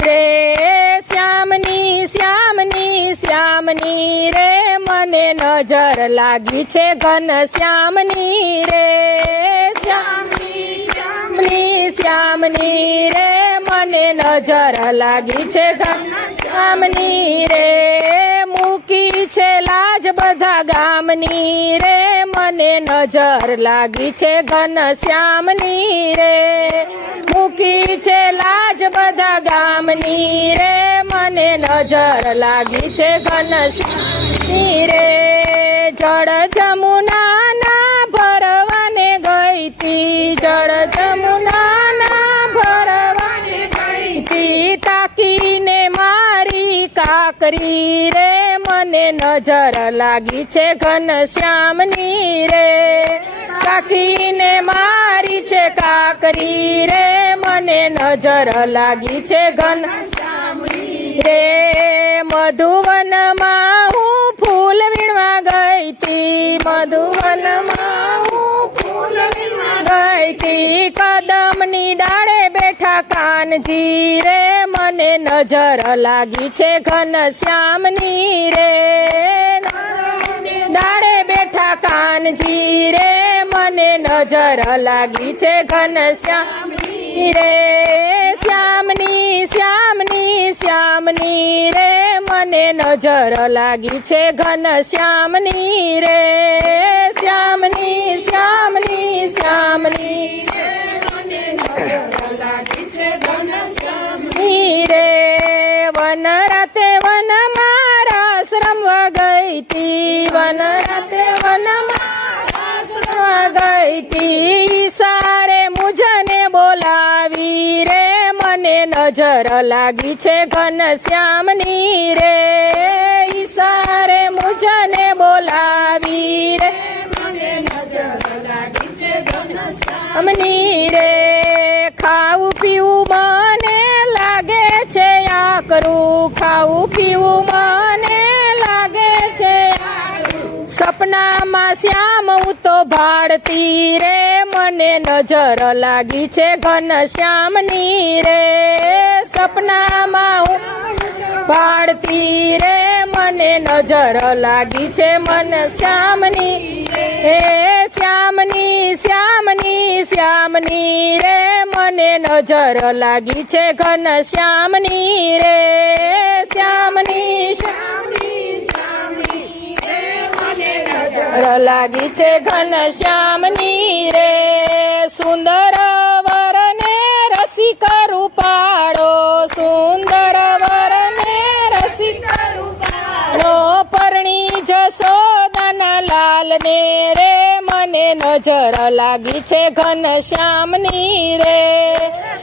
રે શ્યામની શ્યામની શ્યામની રે મને નજર લાગી છે ઘનશ્યામની રે શ્યામની શ્યામની રે મને નજર લાગી છે ઘનશ્યામની રે મૂકી છે લાજ બધા ગામની રે મને નજર લાગી છે ઘનશ્યામની રે મૂકી છે લાજ બધા ગામની રે મને નજર લાગી છે ઘનશ્યામની રે જળ જમુનાના ભરવાને ગઈ તી જળ જમુનાના ભરવાને ગઈ તી તાકીને મારી કાકરી રે મને નજર લાગી છે ઘનશ્યામની રે કાકીને મારી છે કાકરી રે મને નજર લાગી છે ઘનશ્યામની રે મધુવનમાં હું ફૂલ વીણવા ગઈ તી મધુવનમાં હું ફૂલ વીણવા ગઈ તી કદમની ડાળે બેઠા કાનજી રે મને નજર લાગી છે ઘનશ્યામની રે ડાળે બેઠા કાનજી રે મને નજર લાગી છે ઘનશ્યામની રે શ્યામની શ્યામની શ્યામની રે મને નજર લાગી છે ઘનશ્યામની રે શ્યામની શ્યામની શ્યામની રે વન રાતે વનમાં રાસ રમવા ગઈ તી વન રાતે વનમાં રાસ રમવા ગઈ તી સારે મુજને બોલાવી રે મને નજર લાગી છે ઘનશ્યામની રે ઈશારે મુજને બોલાવી રે મને નજર લાગી છે ઘનશ્યામની રે ખાવું પીવું મને લાગે છે આકરું ખાવું પીવું મને લાગે છે સપનામાં શ્યામ હું તો ભાળતી રે મને નજર લાગી છે ઘનશ્યામની રે સપનામાં હું ભાળતી રે મને નજર લાગી છે મન શ્યામની હે શ્યામની શ્યામની શ્યામની રે મને નજર લાગી છે ઘનશ્યામની રે શ્યામની શ્યામની શ્યામની રે મને નજર લાગી છે ઘનશ્યામની રે સુંદર વરને રસિક રૂપાળો સુંદર વરને રસિક રૂપાળો પરણી જશોદાના લાલને રે મને નજર લાગી છે ઘનશ્યામની રે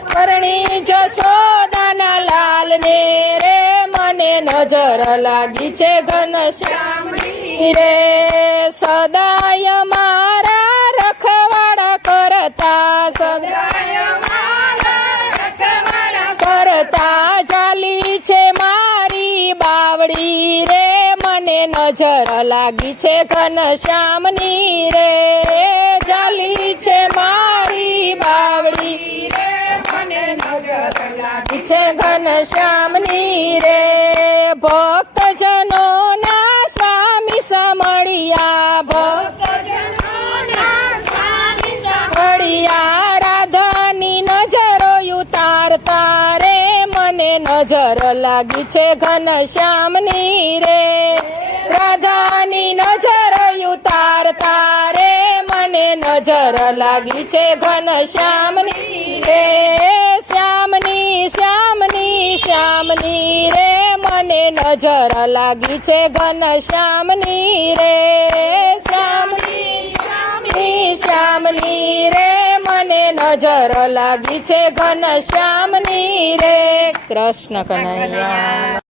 પરણી જશોદાના લાલને રે મને નજર લાગી છે ઘનશ્યામની રે સદાય મારા રખવાડા કરતા સદાય કરતા જાલી છે મારી બાવડી રે મને નજર લાગી છે ઘનશ્યામની રે જાલી છે મારી બાવડી રે મને નજર લાગી છે ઘનશ્યામની રે ભક્તજનોના સ્વામી સમળિયા ભક્તજનોના સ્વામી સમળિયા રાધાની નજરો ઉતારતા રે મને નજર લાગી છે ઘનશ્યામની રે રાધાની નજર ઉતારતા રે મને નજર લાગી છે ઘનશ્યામની રે શ્યામની શ્યામની શ્યામની રે મને નજર લાગી છે ઘનશ્યામની રે શ્યામની શ્યામની શ્યામની રે મને નજર લાગી છે ઘનશ્યામની રે કૃષ્ણ કનૈયા